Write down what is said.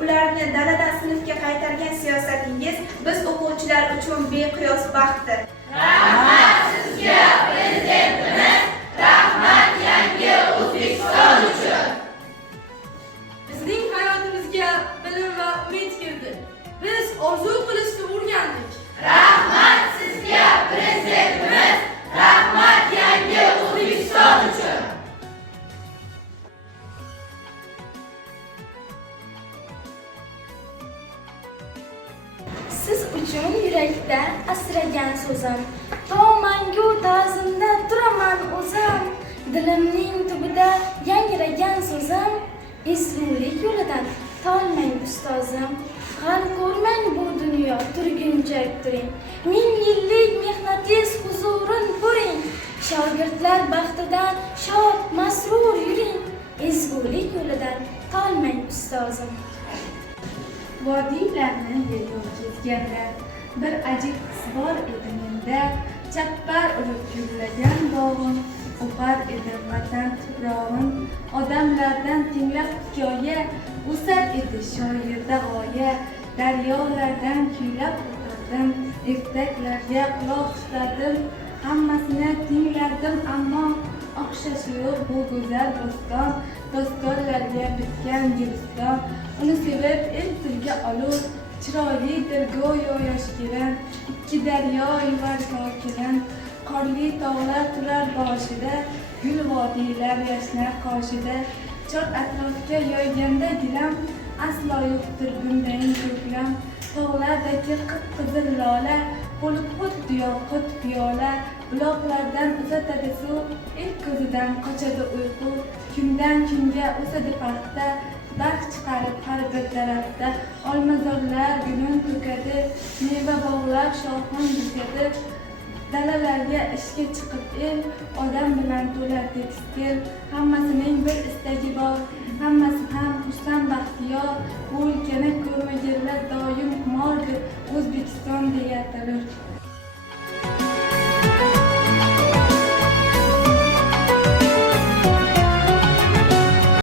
ularni daladan sinfga qaytargan siyosatingiz biz o'quvchilar uchun beqiyos baxtdir. Rahmat sizga, Prezidentimiz! Rahmat yangi O'zbekiston uchun! Bizning hayotimizga bilim va umid kirdi. Biz orzu qilishni o'rgandik. Rahmat sizga, Prezidentimiz! Rahmat yangi O'zbekiston uchun! Siz uchun yurakda asragan so'zim, to mangu ta'zimda turaman o'zim. Dilimning tubida yangragan so'zim, ezgulik yo'lidan tolmang ustozim. G'am ko'rmang bu dunyo turguncha turing, ming yillik mehnatingiz huzurin ko'ring. Shogirdlar baxtidan shod masrur yuring, ezgulik yo'lidan tolmang ustozim. Vodiylarni yo'l kezganda bir ajib his bor edi menda. Chappar urib gullagan bog'im, o'par edi vatan tuprog'im. Odamlardan tinglab hikoya, o'sar edi shoirda g'oya. Daryolardan kuylab o'tirdim, ertaklarga quloq tutardim. Hammasini tinglardim, ammo o'xshashi yo'q bu go'zal doston. Dostonlarga bitgan guliston, uni sevib el tilga olur. Chiroylidir go'yo yosh kelin, ikki daryo yuvar kokilan. Qorli tog'lar turar boshida, gul vodiylar yashnar qoshida. Chor atrofga yoyganda gilam, aslo yo'qdir bundayin ko'klam. Tog'lardagi qip-qizil lola, bo'lib xuddi yoqut piyola. Buloqlardan uzatadi suv, el ko'zidan qochadi uyqu. Kundan kunga o'sadi paxta, barg chiqarib har bir daraxtda. Olmazorlar gulun to'kadi, meva bog'lar shoxin bukadi. Dalalarga ishga chiqib el, odam bilan to'la tekstil. Hammasining bir istagi bor, hammasi ham xursand baxtiyor. Bu o'lkani ko'rmaganlar